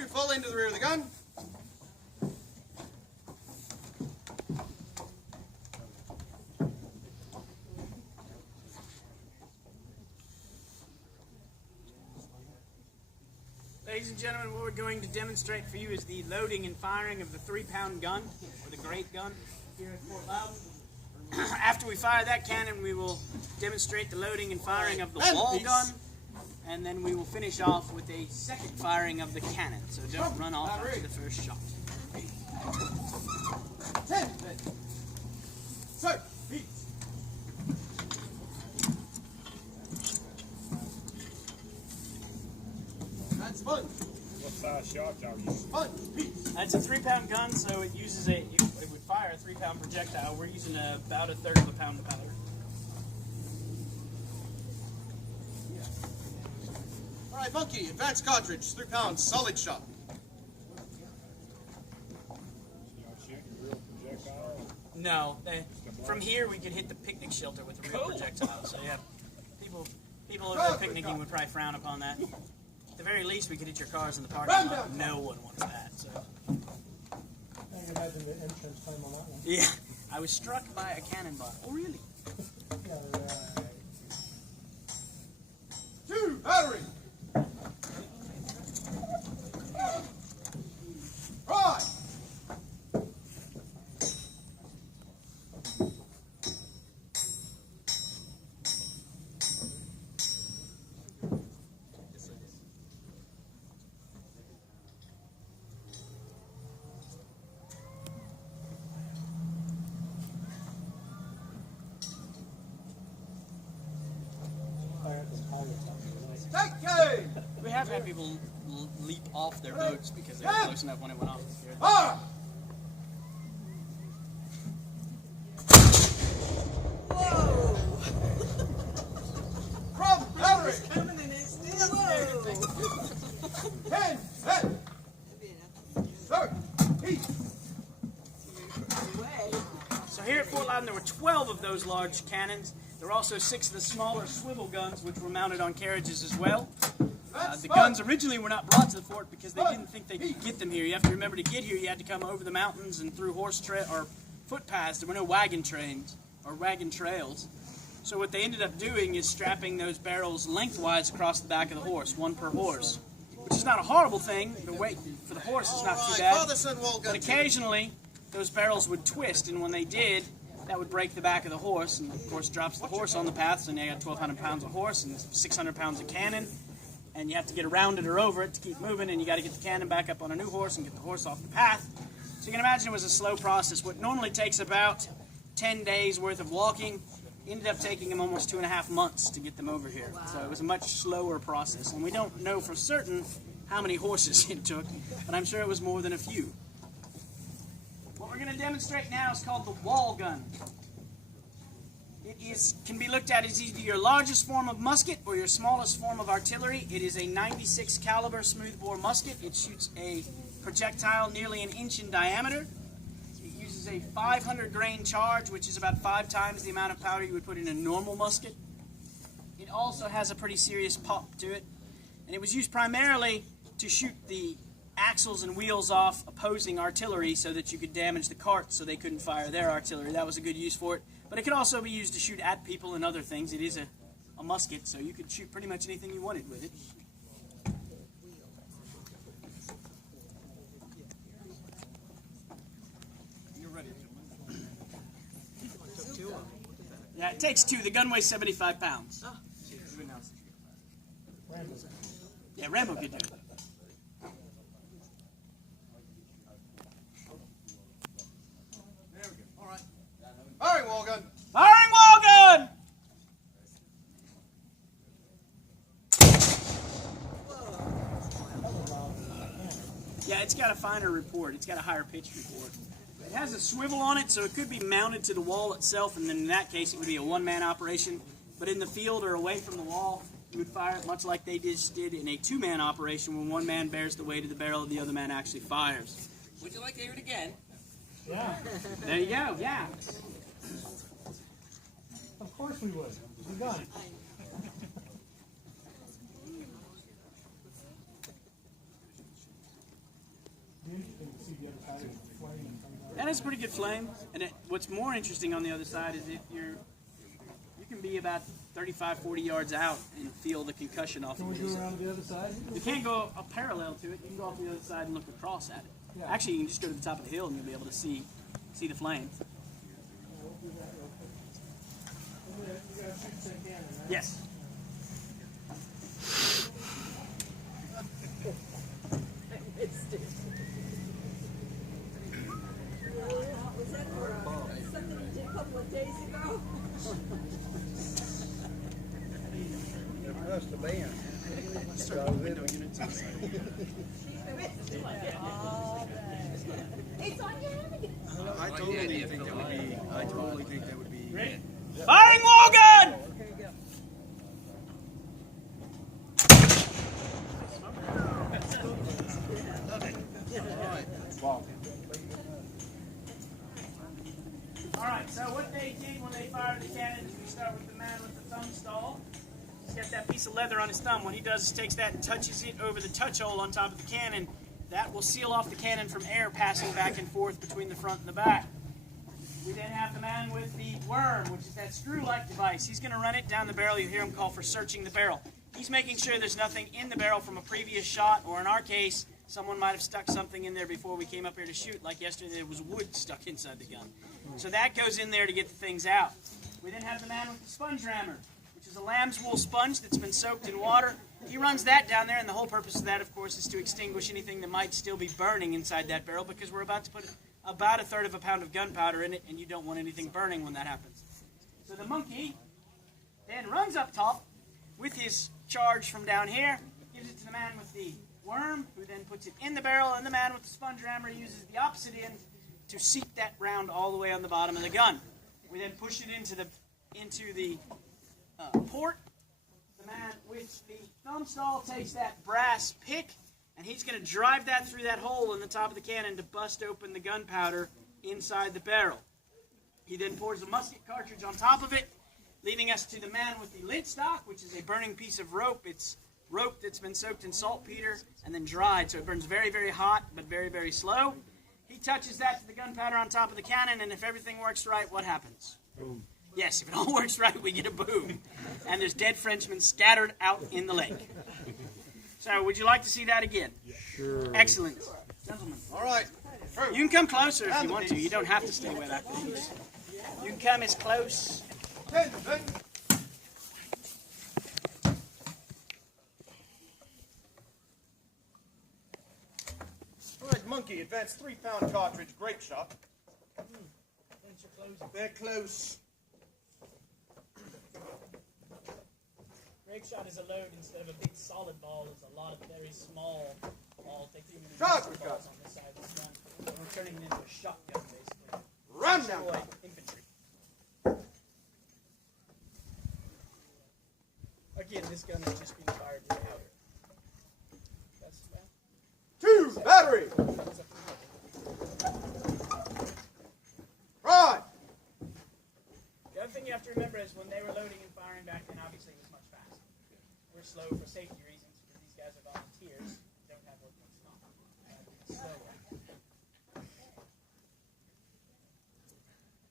Screw full into the rear of the gun. Ladies and gentlemen, what we're going to demonstrate for you is the loading and firing of the 3-pound gun, or the great gun, here at Fort Loudoun. After we fire that cannon, we will demonstrate the loading and firing of the wall gun, and then we will finish off with a second firing of the cannon. So don't run off after the first shot. 10. Sir, peace. That's fun. What size shot are you? Fun, peace. That's a 3-pound gun, so it uses it would fire a 3-pound projectile. We're using about a third of a pound of powder. All right, Monkey, advanced cartridge, 3 pounds, solid shot. No, from here we could hit the picnic shelter with a real projectile. So yeah, people over there picnicking would probably frown upon that. At the very least, we could hit your cars in the parking lot. No one wants that. So. I can imagine the entrance time on that one. Yeah, I was struck by a cannonball. Oh really? Yeah, right. 2, battery. Right. Take game. We have had people leap off their boats because they were close enough when it went off. Fire. Whoa! From battery. Coming in it still. Whoa! 10, 10. Sir, peace. So here at Fort Loudoun, there were 12 of those large cannons. There were also 6 of the smaller swivel guns, which were mounted on carriages as well. The guns originally were not brought to the fort because they didn't think they could get them here. You have to remember, to get here, you had to come over the mountains and through or footpaths. There were no wagon trains or wagon trails. So what they ended up doing is strapping those barrels lengthwise across the back of the horse, one per horse, which is not a horrible thing. The weight for the horse is not too bad. But occasionally, those barrels would twist, and when they did, that would break the back of the horse, and of course drops the horse on the path. So now you got 1,200 pounds of horse and 600 pounds of cannon, and you have to get around it or over it to keep moving, and you got to get the cannon back up on a new horse and get the horse off the path. So you can imagine it was a slow process. What normally takes about 10 days worth of walking ended up taking them almost 2.5 months to get them over here. So it was a much slower process, and we don't know for certain how many horses it took, but I'm sure it was more than a few. What we're going to demonstrate now is called the wall gun. It can be looked at as either your largest form of musket or your smallest form of artillery. It is a 96 caliber smoothbore musket. It shoots a projectile nearly 1 inch in diameter. It uses a 500 grain charge, which is about 5 times the amount of powder you would put in a normal musket. It also has a pretty serious pop to it, and it was used primarily to shoot the axles and wheels off opposing artillery so that you could damage the carts so they couldn't fire their artillery. That was a good use for it. But it could also be used to shoot at people and other things. It is a musket, so you could shoot pretty much anything you wanted with it. You're ready. Yeah, it takes 2. The gun weighs 75 pounds. Yeah, Rambo could do it. Firing wall gun. Firing wall gun! Yeah, it's got a finer report. It's got a higher pitch report. It has a swivel on it, so it could be mounted to the wall itself, and then in that case it would be a one-man operation. But in the field or away from the wall, you would fire it much like they just did in a 2-man operation, when one man bears the weight of the barrel and the other man actually fires. Would you like to hear it again? Yeah. There you go, yeah. Of course we would. We got it. And it's a pretty good flame. And what's more interesting on the other side is if you can be about 35, 40 yards out and feel the concussion off. Can we go around the other side? You can't go parallel to it. You can go off the other side and look across at it. Yeah. Actually, you can just go to the top of the hill and you'll be able to see the flame. Yes. Was that something you did a couple of days ago? It must have been. It's on your head. I totally think that would be. Ready? Firing wall gun! Alright, so what they did when they fired the cannon is we start with the man with the thumb stall. He's got that piece of leather on his thumb. What he does is takes that and touches it over the touch hole on top of the cannon. That will seal off the cannon from air passing back and forth between the front and the back. We then have the man with the worm, which is that screw-like device. He's going to run it down the barrel. You hear him call for searching the barrel. He's making sure there's nothing in the barrel from a previous shot, or in our case, someone might have stuck something in there before we came up here to shoot. Like yesterday, there was wood stuck inside the gun. So that goes in there to get the things out. We then have the man with the sponge rammer, which is a lamb's wool sponge that's been soaked in water. He runs that down there, and the whole purpose of that, of course, is to extinguish anything that might still be burning inside that barrel, because we're about to put about 1/3 of a pound of gunpowder in it, and you don't want anything burning when that happens. So the monkey then runs up top with his charge from down here, gives it to the man with the worm, who then puts it in the barrel, and the man with the sponge rammer uses the opposite end to seat that round all the way on the bottom of the gun. We then push it into the port. The man with the thumb stall takes that brass pick, and he's going to drive that through that hole in the top of the cannon to bust open the gunpowder inside the barrel. He then pours a musket cartridge on top of it, leading us to the man with the lint stock, which is a burning piece of rope. It's rope that's been soaked in saltpeter and then dried, so it burns very, very hot, but very, very slow. He touches that to the gunpowder on top of the cannon, and if everything works right, what happens? Boom. Yes, if it all works right, we get a boom. And there's dead Frenchmen scattered out in the lake. So, would you like to see that again? Sure. Excellent. Gentlemen. All right. You can come closer if you want to. You don't have to stay wet after these. You can come as close. All right, monkey, advance 3-pound cartridge, grape shot. They're close. Grape shot is a load instead of a big solid ball. Is a lot of very small balls. Take too many Shot! balls on this side of this gun. We're turning it into a shotgun, basically. Run down. Destroy infantry. Again, this gun is just being fired today. That's about. 2, battery. Right. The other thing you have to remember is when they were loading and firing back then, obviously it was much faster. We're slow for safety reasons because these guys are volunteers, don't have workman's comp. Slower.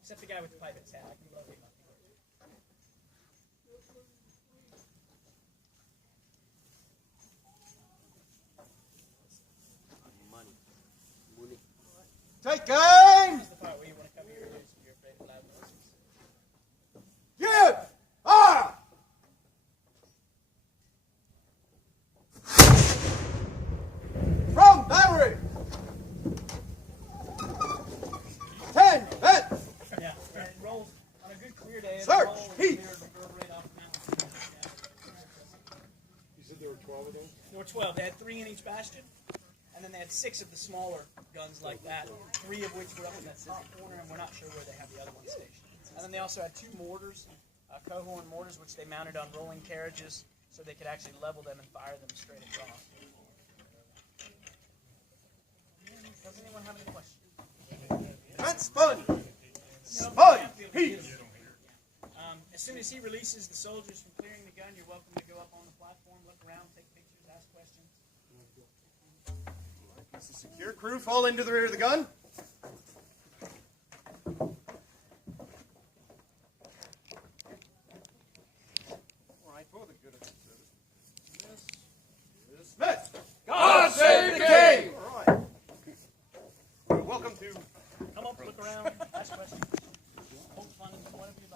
Except the guy with the pipe in his head. I can blow him up. Take aim. That's the part where you want to cover your ears if you're afraid of loud noises. Give. Fire. From battery. 10, bet. Yeah, and it rolls on a good clear day. Search, Rolls heat. reverberate off the mountain. You said there were 12 of those? There were 12. They had 3 in each bastion, and then they had 6 of the smaller guns like that, 3 of which were up in that top corner, and we're not sure where they have the other one stationed. And then they also had 2 mortars, Cohorn mortars, which they mounted on rolling carriages, so they could actually level them and fire them straight across. Does anyone have any questions? That's fun. Spud. Heat. As soon as he releases the soldiers from clearing the gun, you're welcome to go up on the platform, look around, take pictures, ask questions. This is secure. Crew, fall into the rear of the gun.